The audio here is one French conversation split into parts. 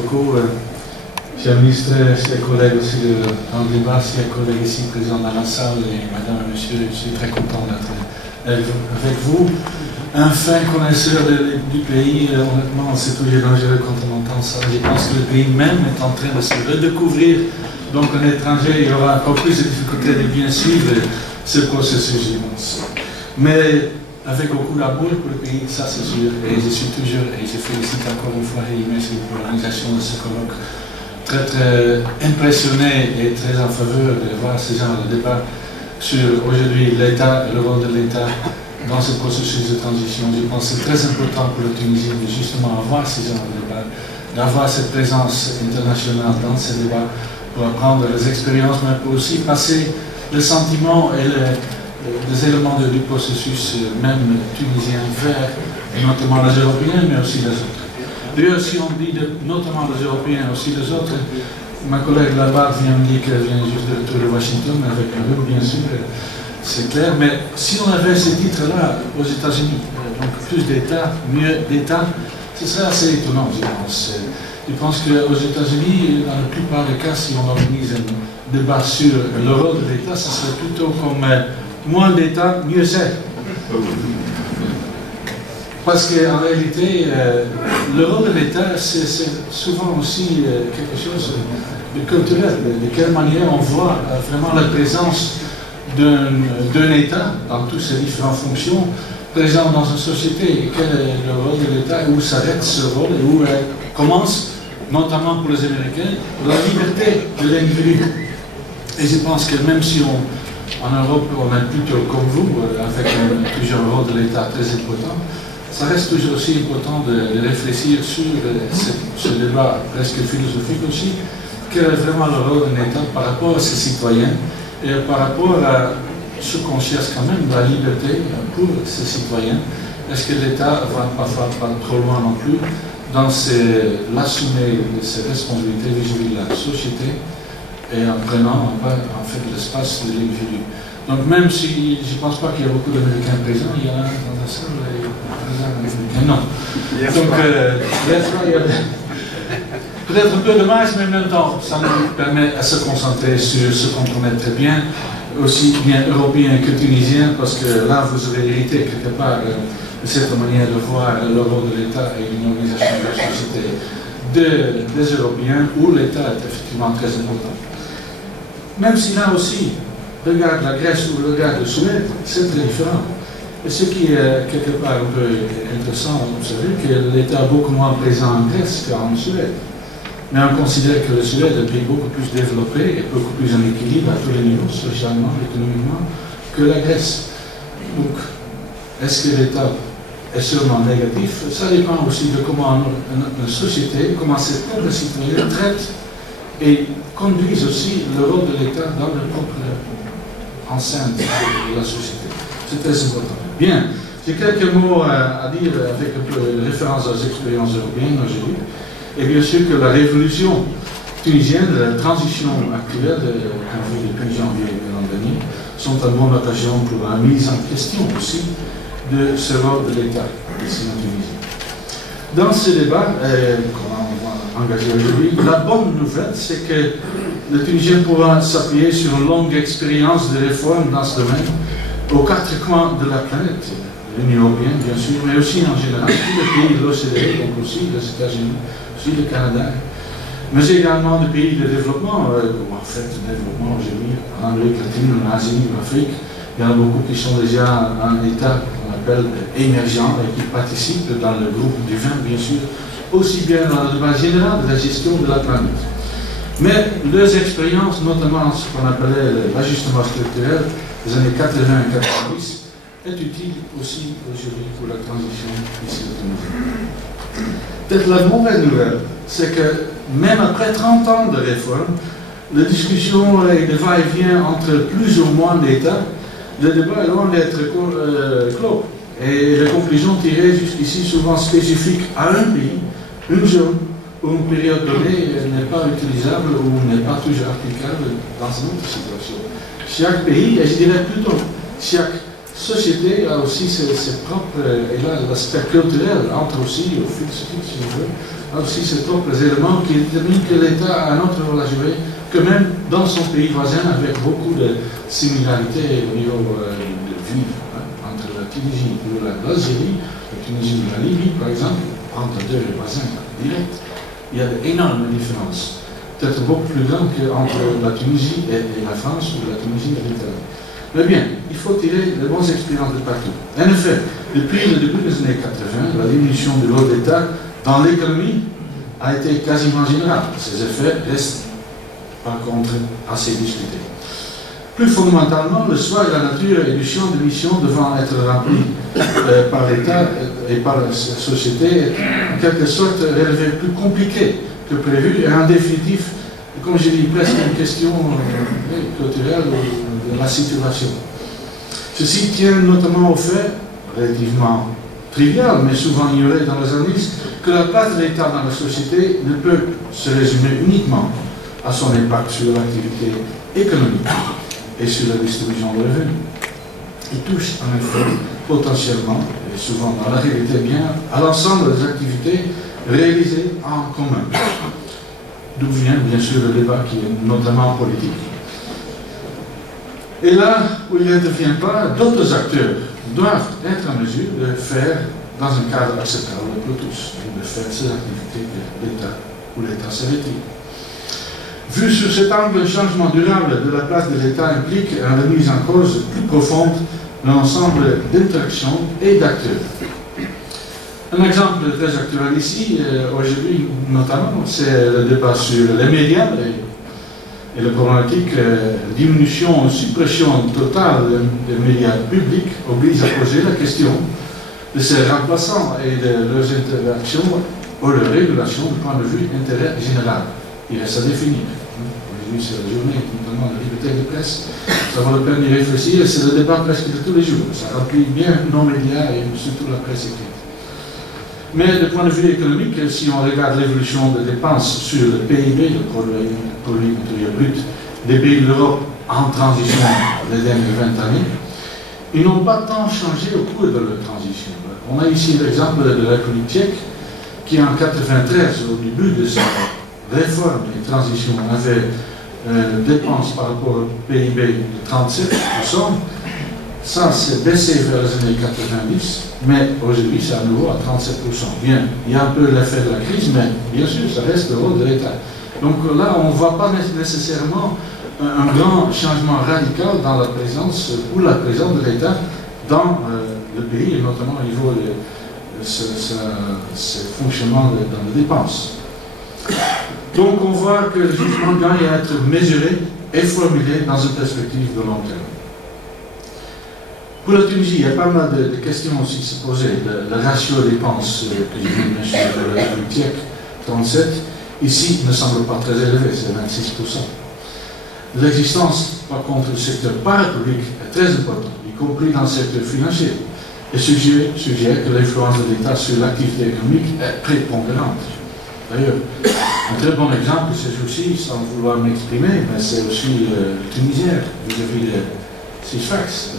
Beaucoup, chers ministres, chers collègues aussi dans le débat, chers collègues ici présents dans la salle, et madame et monsieur, je suis très content d'être avec vous. Un fin connaisseur du pays, honnêtement, c'est toujours dangereux quand on entend ça. Je pense que le pays même est en train de se redécouvrir. Donc, un étranger, il aura encore plus de difficultés de bien suivre ce processus, je pense. Mais avec beaucoup d'amour pour le pays, ça c'est sûr. Et je suis toujours, et je félicite encore une fois et merci pour l'organisation de ce colloque, très impressionné et très en faveur de voir ce genre de débat sur aujourd'hui l'État et le rôle de l'État dans ce processus de transition. Je pense que c'est très important pour la Tunisie de justement avoir ce genre de débat, d'avoir cette présence internationale dans ces débats pour apprendre les expériences, mais pour aussi passer le sentiment et des éléments du processus même tunisien vers notamment les Européens, mais aussi les autres. D'ailleurs, si on dit notamment les Européens, aussi les autres, ma collègue là-bas vient me dire qu'elle vient juste de retour de Washington, avec un rhume bien sûr, c'est clair, mais si on avait ces titres-là aux États-Unis, donc plus d'État, mieux d'État, ce serait assez étonnant, je pense. Je pense qu'aux États-Unis, dans la plupart des cas, si on organise un débat sur le rôle de l'État, ce serait plutôt comme moins d'État, mieux c'est. Parce qu'en réalité, le rôle de l'État, c'est souvent aussi quelque chose de culturel. De quelle manière on voit vraiment la présence d'un État dans toutes ses différentes fonctions, présent dans une société. Et quel est le rôle de l'État, où s'arrête ce rôle et où commence, notamment pour les Américains, la liberté de l'individu. Et je pense que même si en Europe, on est plutôt comme vous, avec toujours un rôle de l'État très important, ça reste toujours aussi important de réfléchir sur ce débat presque philosophique aussi, quel est vraiment le rôle d'un État par rapport à ses citoyens et par rapport à ce qu'on cherche quand même, la liberté pour ses citoyens. Est-ce que l'État va parfois pas trop loin non plus dans l'assumer de ses responsabilités vis-à-vis de la société et en prenant en fait l'espace de l'individu. Donc même si je ne pense pas qu'il y a beaucoup d'Américains présents, il y en a dans la salle, non. Donc peut-être un peu dommage, mais en même temps, ça nous permet de se concentrer sur ce qu'on connaît très bien, aussi bien européen que tunisien, parce que là vous aurez hérité quelque part de cette manière de voir le rôle de l'État et une organisation de la société des Européens, où l'État est effectivement très important. Même si là aussi, regarde la Grèce ou regarde la Suède, c'est très différent. Et ce qui est quelque part un peu intéressant, vous savez que l'État est beaucoup moins présent en Grèce qu'en Suède. Mais on considère que la Suède est un pays beaucoup plus développé et beaucoup plus en équilibre à tous les niveaux, socialement, économiquement, que la Grèce. Donc, est-ce que l'État est seulement négatif? Ça dépend aussi de comment une société, comment ses propres citoyens traitent et conduisent aussi le rôle de l'État dans leur propre enceinte de la société. C'est très important. Bien, j'ai quelques mots à dire avec un peu de référence aux expériences européennes aujourd'hui. Et bien sûr que la révolution tunisienne, la transition actuelle, qu'on vit depuis janvier de l'an dernier, sont une bonne occasion pour la mise en question aussi de ce rôle de l'État ici en Tunisie. Dans ce débat qu'on va engager aujourd'hui, la bonne nouvelle, c'est que le Tunisien pourra s'appuyer sur une longue expérience de réforme dans ce domaine aux quatre coins de la planète, l'Union européenne bien sûr, mais aussi en général tous les pays de l'OCDE, donc aussi les États-Unis, aussi le Canada, mais également des pays de développement, en fait, de développement aujourd'hui en Amérique latine, en Asie, en Afrique. Il y en a beaucoup qui sont déjà en état qu'on appelle émergent et qui participent dans le groupe du 20, bien sûr, aussi bien dans le débat général de la gestion de la planète. Mais leurs expériences, notamment ce qu'on appelait l'ajustement structurel des années 80 et 90, est utile aussi aujourd'hui pour la transition ici au Tunisie. Peut-être la mauvaise nouvelle, c'est que même après 30 ans de réforme, la discussion et le va-et-vient entre plus ou moins d'États, le débat est loin d'être clos. Et les conclusions tirées jusqu'ici souvent spécifiques à un pays, une zone, ou une période donnée n'est pas utilisable ou n'est pas toujours applicable dans une autre situation. Chaque pays, et je dirais plutôt chaque société a aussi ses propres, et là l'aspect culturel entre aussi, au philosophique si on veut, a aussi ses propres éléments qui déterminent que l'État a un autre rôle à jouer que même dans son pays voisin avec beaucoup de similarités au niveau de vie entre la Tunisie et l'Algérie, la Tunisie et la Libye par exemple, entre deux voisins directs, il y a d'énormes différences, peut-être beaucoup plus grandes qu'entre la Tunisie et la France ou la Tunisie et l'Italie. Mais bien, il faut tirer les bonnes expériences de partout. En effet, depuis le début des années 80, la diminution du rôle d'État dans l'économie a été quasiment générale. Ces effets restent par contre assez discutés. Plus fondamentalement, le choix et la nature et le champ de mission devant être remplis par l'État et par la société est en quelque sorte révélé plus compliqué que prévu et en définitive, comme je dis, presque une question culturelle de la situation. Ceci tient notamment au fait, relativement trivial, mais souvent ignoré dans les analyses, que la place de l'État dans la société ne peut se résumer uniquement à son impact sur l'activité économique et sur la distribution de revenus. Il touche en effet potentiellement, et souvent dans la réalité bien, à l'ensemble des activités réalisées en commun. D'où vient bien sûr le débat qui est notamment politique. Et là où il n'intervient pas, d'autres acteurs doivent être en mesure de faire dans un cadre acceptable pour tous, et de faire ces activités que l'État ou l'État se retire. Vu sur cet angle, le changement durable de la place de l'État implique une remise en cause plus profonde de l'ensemble d'interactions et d'acteurs. Un exemple très actuel ici, aujourd'hui notamment, c'est le débat sur les médias et la problématique diminution ou suppression totale des médias publics oblige à poser la question de ces remplaçants et de leurs interactions ou leurs régulations du point de vue intérêt général. Il reste à définir. Aujourd'hui, c'est la journée, notamment la liberté de presse. Ça vaut la peine d'y réfléchir, c'est le débat presque de tous les jours. Ça remplit bien nos médias et surtout la presse écrite. Mais du point de vue économique, si on regarde l'évolution des dépenses sur le PIB, le produit intérieur brut, des pays de l'Europe en transition les dernières 20 années, ils n'ont pas tant changé au cours de leur transition. On a ici l'exemple de la République tchèque, qui en 1993, au début de sa réforme et transition, avait dépenses par rapport au PIB de 37%. Ça s'est baissé vers les années 90, mais aujourd'hui c'est à nouveau à 37%. Bien, il y a un peu l'effet de la crise, mais bien sûr ça reste le rôle de l'État. Donc là on ne voit pas nécessairement un grand changement radical dans la présence ou la présence de l'État dans le pays, et notamment au niveau de ce fonctionnement dans les dépenses. Donc on voit que le jugement gagne à être mesuré et formulé dans une perspective de long terme. Pour la Tunisie, il y a pas mal de questions aussi se poser. Le ratio des dépenses que je viens de mentionner de la République tchèque, 37, ici ne semble pas très élevé, c'est 26%. L'existence, par contre, du secteur parapublic est très importante, y compris dans le secteur financier, et suggère que l'influence de l'État sur l'activité économique est prépondérante. D'ailleurs, un très bon exemple, c'est aussi, sans vouloir m'exprimer, mais c'est aussi le Tunisien vis-à-vis de Sisfax.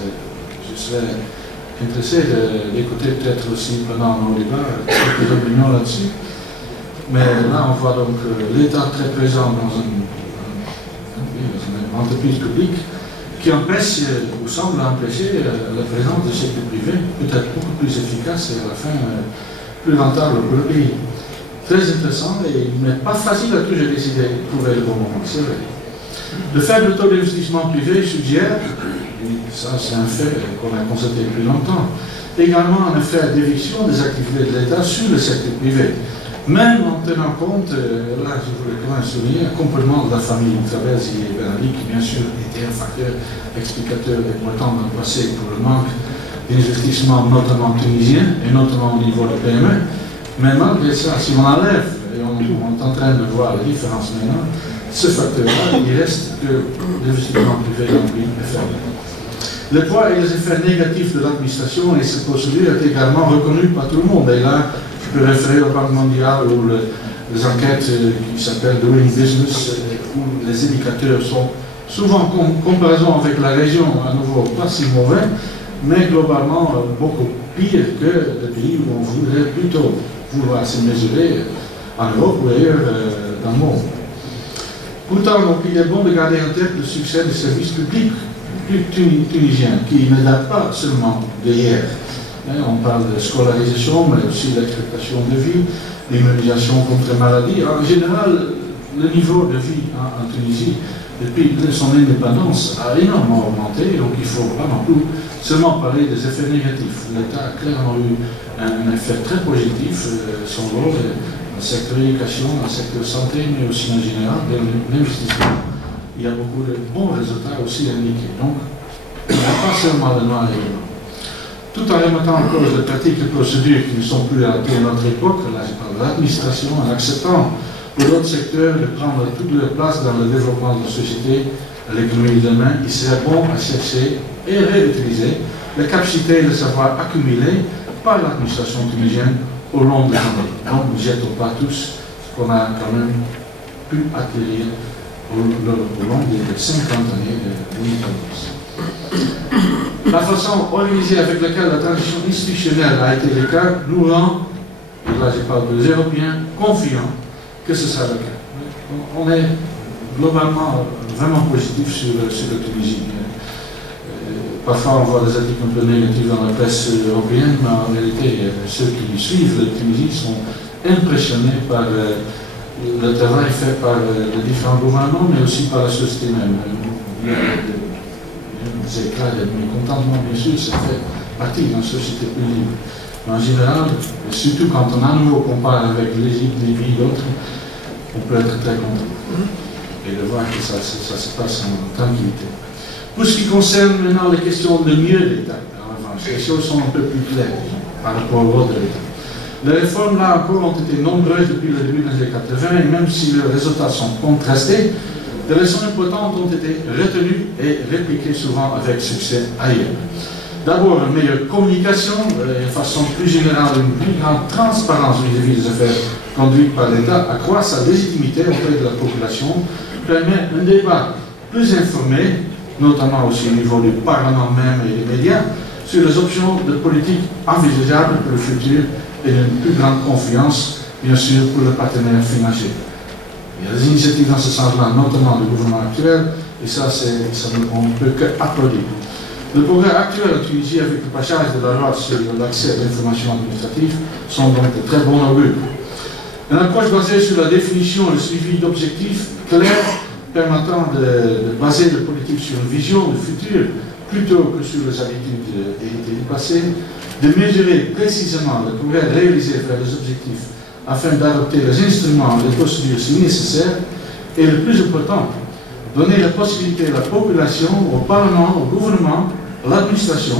Je serais intéressé d'écouter peut-être aussi pendant nos débats quelques opinions là-dessus. Mais là, on voit donc l'État très présent dans une entreprise publique qui empêche, ou semble empêcher, la présence du secteur privé, peut-être beaucoup plus efficace et à la fin plus rentable pour le pays. Très intéressant, et il n'est pas facile à toujours décider de trouver le bon moment, c'est vrai. Le faible taux d'investissement privé suggère, et ça c'est un fait qu'on a constaté depuis longtemps, également un effet d'éviction des activités de l'État sur le secteur privé. Même en tenant compte, là je voulais quand même souligner, un comportement de la famille Traversi et Ben Ali, qui bien sûr était un facteur explicateur important dans le passé pour le manque d'investissement notamment tunisien et notamment au niveau de PME. Mais malgré ça, si on enlève, et on est en train de voir la différence maintenant, ce facteur-là, il reste que l'investissement privé dans le pays est faible. Le poids et les effets négatifs de l'administration et ces procédures est également reconnu par tout le monde. Et là, je peux référer au Banque mondiale ou les enquêtes qui s'appellent Doing Business, où les indicateurs sont souvent en comparaison avec la région, à nouveau pas si mauvais, mais globalement beaucoup pire que les pays où on voudrait plutôt vouloir se mesurer en Europe ou ailleurs dans le monde. Pourtant, donc, il est bon de garder en tête le succès des services publics tunisiens, qui ne date pas seulement d'hier. On parle de scolarisation, mais aussi d'acceptation de vie, l'immunisation contre les maladies. En général, le niveau de vie en Tunisie, depuis son indépendance, a énormément augmenté, donc il ne faut pas non plus seulement parler des effets négatifs. L'État a clairement eu un effet très positif, son rôle dans le secteur éducation, dans le secteur santé, mais aussi en général, dans l'investissement. Il y a beaucoup de bons résultats aussi indiqués. Donc, il n'y a pas seulement le noir et le blanc. Tout en remettant en cause les pratiques et procédures qui ne sont plus adaptées à notre époque, là je parle de l'administration, en acceptant pour d'autres secteurs de prendre toute leur place dans le développement de la société, à l'économie de demain, il serait bon à chercher et réutiliser la capacité de savoir accumulée par l'administration tunisienne au long des années. Donc, ne jetons pas tous ce qu'on a quand même pu acquérir au long des 50 années de l'indépendance. La façon organisée avec laquelle la transition institutionnelle a été le cas nous rend, et là je parle des Européens, confiants que ce sera le cas. On est globalement vraiment positif sur la Tunisie. Parfois on voit des articles un peu négatifs dans la presse européenne, mais en réalité ceux qui suivent la Tunisie sont impressionnés par le travail fait par les différents gouvernements, mais aussi par la société même. Des éclats de mécontentement, bien sûr, ça fait partie d'une société plus libre. Mais en général, et surtout quand on à nouveau compare avec l'Égypte, Libye, d'autres, on peut être très content. Et de voir que ça se passe en tranquillité. Pour ce qui concerne maintenant les questions de mieux d'État, en revanche, les choses sont un peu plus claires par rapport au rôle de l'État. Les réformes, là encore, ont été nombreuses depuis le début des années 80, et même si les résultats sont contrastés, des leçons importantes ont été retenues et répliquées souvent avec succès ailleurs. D'abord, une meilleure communication, et de façon plus générale, une plus grande transparence vis-à-vis des affaires conduites par l'État accroît sa légitimité auprès de la population, permet un débat plus informé, notamment aussi au niveau du Parlement même et des médias, sur les options de politique envisageables pour le futur et d'une plus grande confiance, bien sûr, pour le partenaire financier. Il y a des initiatives dans ce sens-là, notamment du gouvernement actuel, et ça on ne peut qu'applaudir. Le progrès actuel en Tunisie avec le passage de la loi sur l'accès à l'information administrative sont donc de très bons augures. Une approche basée sur la définition et le suivi d'objectifs clairs permettant de baser la politique sur une vision du futur plutôt que sur les habitudes héritées du passé, de mesurer précisément le progrès réalisé vers les objectifs afin d'adopter les instruments et les procédures si nécessaires, et le plus important, donner la possibilité à la population, au Parlement, au gouvernement, à l'administration,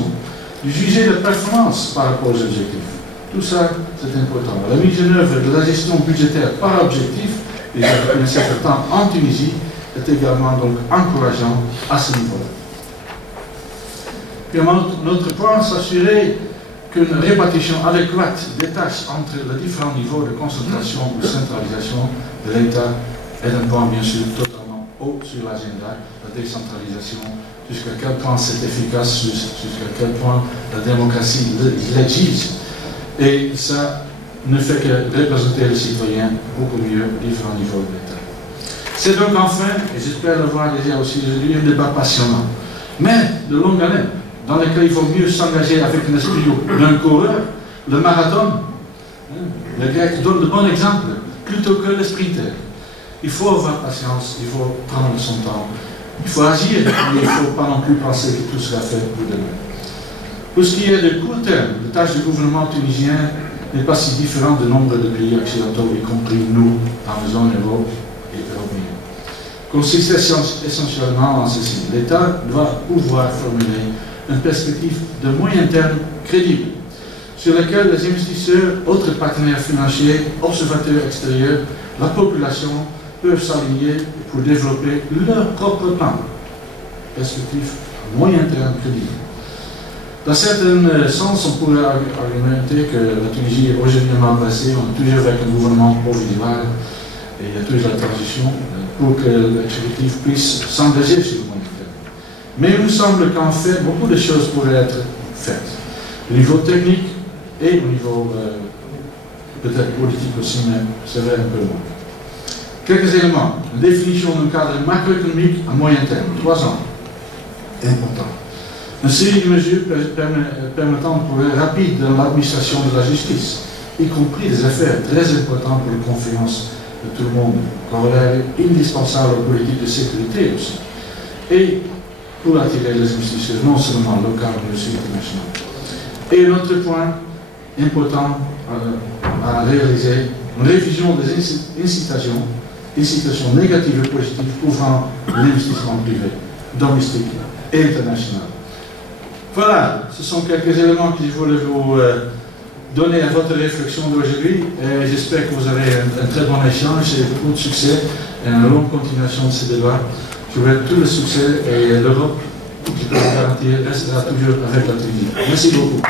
de juger la performance par rapport aux objectifs. Tout ça, c'est important. La mise en œuvre de la gestion budgétaire par objectif, déjà depuis un certain temps en Tunisie, est également donc encourageant à ce niveau-là. Puis notre point, s'assurer qu'une répartition adéquate des tâches entre les différents niveaux de concentration ou de centralisation de l'État est un point bien sûr totalement haut sur l'agenda, la décentralisation, jusqu'à quel point c'est efficace, jusqu'à quel point la démocratie l'exige. Et ça ne fait que représenter les citoyens beaucoup mieux aux différents niveaux de l'État. C'est donc enfin, et j'espère le voir déjà aussi aujourd'hui, un débat passionnant, mais de longue haleine, dans lequel il faut mieux s'engager avec un esprit d'un coureur, le marathon. Les Grecs donnent de bons exemples, plutôt que le sprinter. Il faut avoir patience, il faut prendre son temps, il faut agir, mais il ne faut pas non plus penser que tout sera fait pour demain. Pour ce qui est de court terme, la tâche du gouvernement tunisien n'est pas si différente de nombre de pays occidentaux, y compris nous, dans la zone euro et européenne. Consiste essentiellement en ceci. L'État doit pouvoir formuler une perspective de moyen terme crédible, sur laquelle les investisseurs, autres partenaires financiers, observateurs extérieurs, la population peuvent s'aligner pour développer leur propre plan. Perspective à moyen terme crédible. Dans certains sens, on pourrait argumenter que la Tunisie est aujourd'hui mal placée, on est toujours avec un gouvernement provisoire et il y a toujours la transition pour que l'exécutif puisse s'engager sur le moyen terme. Mais il nous semble qu'en fait, beaucoup de choses pourraient être faites. Au niveau technique et au niveau peut-être politique aussi, mais c'est vrai un peu moins. Quelques éléments. La définition d'un cadre macroéconomique à moyen terme, 3 ans. Important. Une série de mesures permettant un progrès rapide dans l'administration de la justice, y compris des affaires très importantes pour la confiance de tout le monde, corollaire indispensable aux politiques de sécurité aussi, et pour attirer les investisseurs, non seulement locaux, mais aussi internationaux. Et un autre point important à réaliser, une révision des incitations négatives et positives couvrant l'investissement privé, domestique et international. Voilà, ce sont quelques éléments que je voulais vous donner à votre réflexion d'aujourd'hui. J'espère que vous avez un très bon échange et beaucoup de succès et une longue continuation de ces débats. Je vous souhaite tout le succès et l'Europe, je peux vous garantir, restera toujours avec la Tunisie. Merci beaucoup.